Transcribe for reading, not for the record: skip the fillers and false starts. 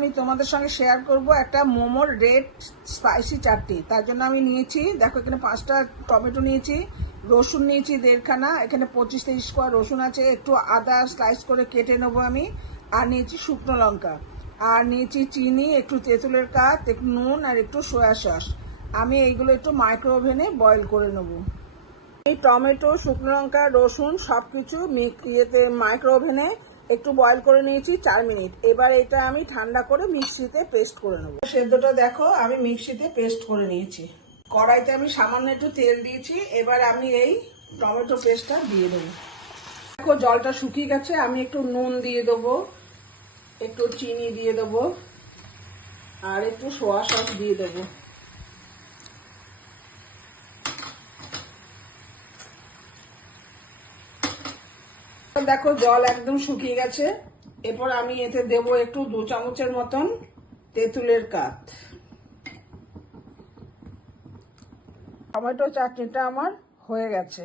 আমি তোমাদের সঙ্গে শেয়ার করব একটা মোমোর রেড স্পাইসি চাটনি। তার জন্য আমি নিয়েছি, দেখো এখানে 5টা টমেটো নিয়েছি, রসুন নিয়েছি 1.5 খানা, এখানে 25-30 কোয়া রসুন আছে, একটু আদা স্লাইস করে কেটে নেবো আমি, আর নিয়েছি শুকনো লঙ্কা, আর নিয়েছি চিনি, একটু তেঁতুলের কাঠ, একটু নুন, আর একটু সয়া সস। আমি এইগুলো একটু মাইক্রো ওভেনে বয়েল করে নেবো। এই টমেটো, শুকনো লঙ্কা, রসুন সব কিছু মাইক্রো ওভেনে একটু বয়েল করে নিয়েছি 4 মিনিট। এবার এটা আমি ঠান্ডা করে মিক্সিতে পেস্ট করে নেবো। সেদ্ধটা দেখো আমি মিক্সিতে পেস্ট করে নিয়েছি। কড়াইতে আমি সামান্য একটু তেল দিয়েছি, এবার আমি এই টমেটো পেস্টটা দিয়ে দেবো। দেখো জলটা শুকিয়ে গেছে, আমি একটু নুন দিয়ে দেবো, একটু চিনি দিয়ে দেবো, আর একটু সয়া সস দিয়ে দেবো। দেখো জল একদম শুকিয়ে গেছে। এরপর আমি এতে দেব একটু 2 চামচের মতন তেঁতুলের কাঠ। টমেটো চাটনিটা আমার হয়ে গেছে।